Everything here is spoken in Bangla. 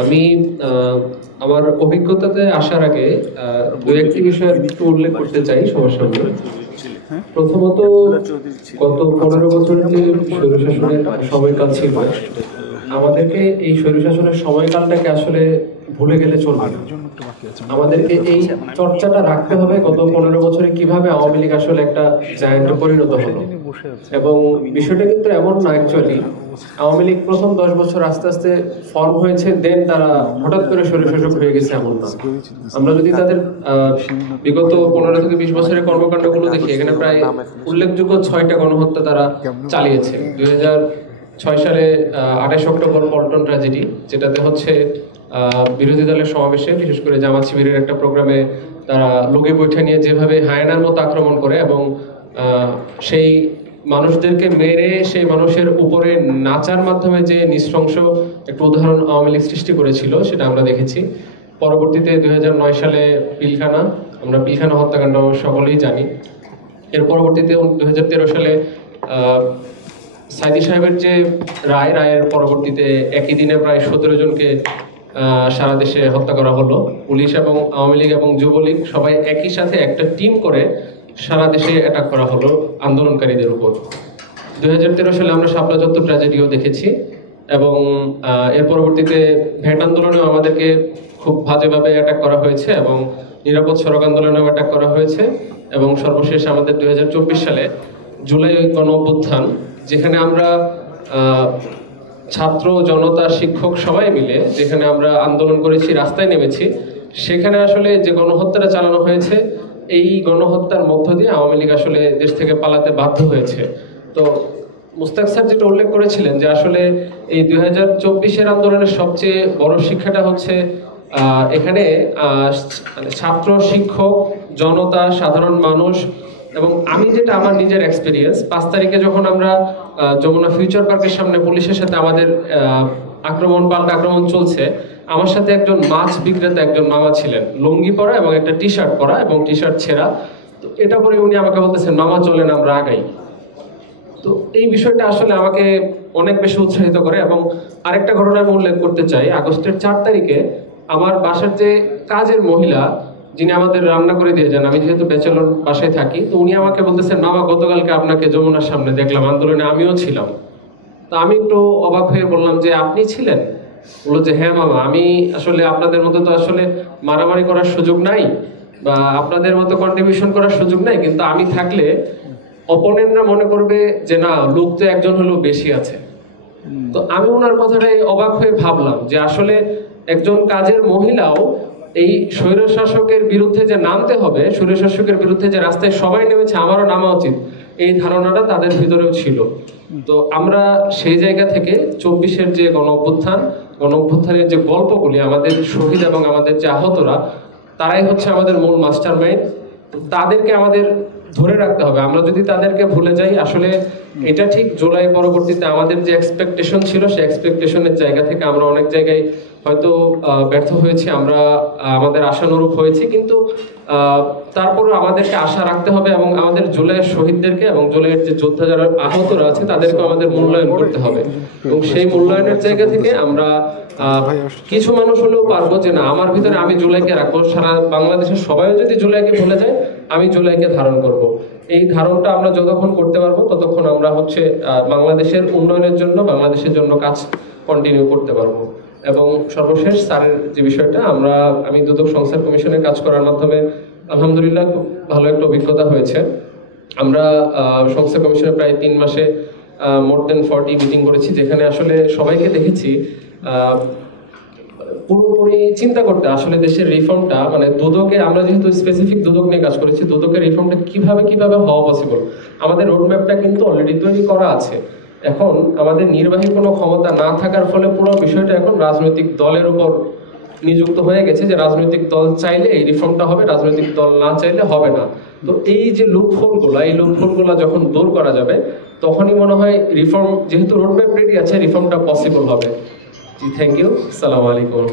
আমি আমার অভিজ্ঞতাতে আসার আগে দু একটি বিষয় একটু উল্লেখ করতে চাই সবার সামনে। প্রথমত, গত 15 বছরের যে স্বৈরশাসনের সময়কাল ছিল, আমাদেরকে এই স্বৈরশাসনের সময়কালটাকে আসলে ভুলে গেলে চলবে না। আমাদেরকে এই চর্চাটা রাখতে হবে গত 15 বছরে কিভাবে আওয়ামী লীগ আসলে একটা জায়ান্টে পরিণত হলো। এবং বিষয়টা কিন্তু এমন না, অ্যাকচুয়ালি আওয়ামী লীগ প্রথম 10 বছর আস্তে আস্তে ফর্ম হয়েছে, দেন তারা হঠাৎ করে স্বৈরশাসক হয়ে গেছে, এমন না। আমরা যদি তাদের বিগত 15 থেকে 20 বছরের কর্মকাণ্ডগুলো দেখি, এখানে প্রায় উল্লেখযোগ্য 6টা গণহত্যা তারা চালিয়েছে। 2006 সালে 28 অক্টোবর পল্টন ট্র্যাজেডি, যেটাতে হচ্ছে বিরোধী দলের সমাবেশে, বিশেষ করে জামাত শিবিরের একটা প্রোগ্রামে তারা লোকে বৈঠা নিয়ে যেভাবে হায়নার মতো আক্রমণ করে এবং সেই মানুষদেরকে মেরে সেই মানুষের উপরে নাচার মাধ্যমে যে নৃশংস একটা উদাহরণ আওয়ামী লীগ সৃষ্টি করেছিল, সেটা আমরা দেখেছি। পরবর্তীতে 2009 সালে পিলখানা, আমরা পিলখানা হত্যাকাণ্ড সকলেই জানি। এর পরবর্তীতে 2013 সালে সাইদি সাহেবের যে রায়ের পরবর্তীতে একই দিনে প্রায় 17 জনকে সারা দেশে হত্যা করা হলো। পুলিশ এবং আওয়ামী লীগ এবং যুবলীগ সবাই একই সাথে একটা টিম করে সারা দেশে অ্যাটাক করা হলো আন্দোলনকারীদের উপর। 2013 সালে আমরা শাপলা চত্বর ট্র্যাজেডিও দেখেছি এবং এর পরবর্তীতে ভ্যাট আন্দোলনেও আমাদেরকে খুব বাজেভাবে অ্যাটাক করা হয়েছে এবং নিরাপদ সড়ক আন্দোলনেও অ্যাটাক করা হয়েছে। এবং সর্বশেষ আমাদের 2024 সালে জুলাই গণ অভ্যুত্থান, যেখানে আমরা ছাত্র জনতা শিক্ষক সবাই মিলে যেখানে আমরা আন্দোলন করেছি, রাস্তায় নেমেছি, সেখানে আসলে যে গণহত্যাটা চালানো হয়েছে, এই গণহত্যার মধ্য দিয়ে আওয়ামী লীগ আসলে দেশ থেকে পালাতে বাধ্য হয়েছে। তো মুস্তাক স্যার যেটা উল্লেখ করেছিলেন যে আসলে এই 2024-এর আন্দোলনের সবচেয়ে বড় শিক্ষাটা হচ্ছে এখানে ছাত্র শিক্ষক জনতা সাধারণ মানুষ, এবং আমি যেটা আমার নিজের এক্সপিরিয়েন্স, 5 তারিখে যখন আমরা যমুনা ফিউচার পার্কের সামনে পুলিশের সাথে আমাদের পাল্টা আক্রমণ চলছে, আমার সাথে একজন মাছ বিক্রেতা একজন মামা ছিলেন, লুঙ্গি পরা এবং একটা টি শার্ট পরা এবং টি শার্ট ছেঁড়া। তো এটা পরে উনি আমাকে বলতেছেন, মামা চলেন আমরা আগাই। তো এই বিষয়টা আসলে আমাকে অনেক বেশি উৎসাহিত করে। এবং আরেকটা ঘটনা আমি উল্লেখ করতে চাই, আগস্টের 4 তারিখে আমার বাসার যে কাজের মহিলা, যিনি আমাদের রান্না করে দিয়ে যান, আমি যেহেতু ব্যাচেলর বাসায় থাকি, তো উনি আমাকে বলতেছেন, মামা গতকালকে আপনাকে যমুনার সামনে দেখলাম, আন্দোলনে আমিও ছিলাম। তো আমি একটু অবাক হয়ে বললাম যে আপনি ছিলেন? বললো যে হ্যাঁ মামা, আমি আসলে আপনাদের মতো তো আসলে মারামারি করার সুযোগ নাই বা আপনাদের মতো কন্ট্রিবিউশন করার সুযোগ নাই, কিন্তু আমি থাকলে অপোনেন্টরা মনে করবে যে না, লোক তো একজন হলেও বেশি আছে। তো আমি ওনার কথাটাই অবাক হয়ে ভাবলাম যে আসলে একজন কাজের মহিলাও এই স্বৈরশাসকের বিরুদ্ধে যে নামতে হবে, স্বৈরশাসকের বিরুদ্ধে যে রাস্তায় সবাই নেমেছে, আমারও নামা উচিত, এই ধারণাটা তাদের ভিতরেও ছিল। তো আমরা সেই জায়গা থেকে 24-এর যে গণ অভ্যুত্থানের যে গল্পগুলি, আমাদের শহীদ এবং আমাদের যে আহতরা, তারাই হচ্ছে আমাদের মূল মাস্টার মাইন্ড। তাদেরকে আমাদের ধরে রাখতে হবে। আমরা যদি তাদেরকে ভুলে যাই, আসলে এটা ঠিক জুলাই পরবর্তীতে আমাদের যে এক্সপেকটেশন ছিল, সেই এক্সপেকটেশনের জায়গা থেকে আমরা অনেক জায়গায় হয়তো ব্যর্থ হয়েছি, আমরা আমাদের আশানুরূপ হয়েছি, কিন্তু তারপরে আমাদেরকে আশা রাখতে হবে এবং আমাদের জুলাইয়ের শহীদদেরকে এবং জুলাইয়ের যে যোদ্ধা যারা আহতরা আছে তাদেরকে আমাদের মূল্যায়ন করতে হবে। এবং সেই মূল্যায়নের জায়গা থেকে আমরা কিছু মানুষ হলেও পারবো যে না, আমার ভিতরে আমি জুলাইকে রাখবো, সারা বাংলাদেশের সবাই যদি জুলাইকে ভুলে যায়, আমি জুলাইকে ধারণ করব। এই ধারণটা আমরা যতক্ষণ করতে পারবো ততক্ষণ আমরা হচ্ছে বাংলাদেশের উন্নয়নের জন্য, বাংলাদেশের জন্য কাজ কন্টিনিউ করতে পারবো। এবং সর্বশেষ স্যারের যে বিষয়টা, আমি দুদক সংস্কার কমিশনে কাজ করার মাধ্যমে আলহামদুলিল্লাহ খুব ভালো একটা অভিজ্ঞতা হয়েছে। আমরা সংস্কার কমিশনে প্রায় 3 মাসে মোর দেন 40 মিটিং করেছি, যেখানে আসলে সবাইকে দেখেছি পুরোপুরি চিন্তা করতে আসলে দেশের রিফর্মটা, মানে দুদকে আমরা যেহেতু স্পেসিফিক দুদক নিয়ে কাজ করেছি, দুদকের রিফর্মটা কিভাবে হওয়া পসিবল, আমাদের রোডম্যাপটা কিন্তু অলরেডি তৈরি করা আছে। এখন আমাদের নির্বাহী কোনো ক্ষমতা না থাকার ফলে পুরো বিষয়টা এখন রাজনৈতিক দলের উপর নিযুক্ত হয়ে গেছে, যে রাজনৈতিক দল চাইলে এই রিফর্মটা হবে, রাজনৈতিক দল না চাইলে হবে না। তো এই যে লুপহোলগুলো যখন দূর করা যাবে, তখনই মনে হয় রিফর্ম, যেহেতু রোডম্যাপ রেডি আছে, রিফর্মটা পসিবল হবে। জি, থ্যাংক ইউ। আসসালামু আলাইকুম।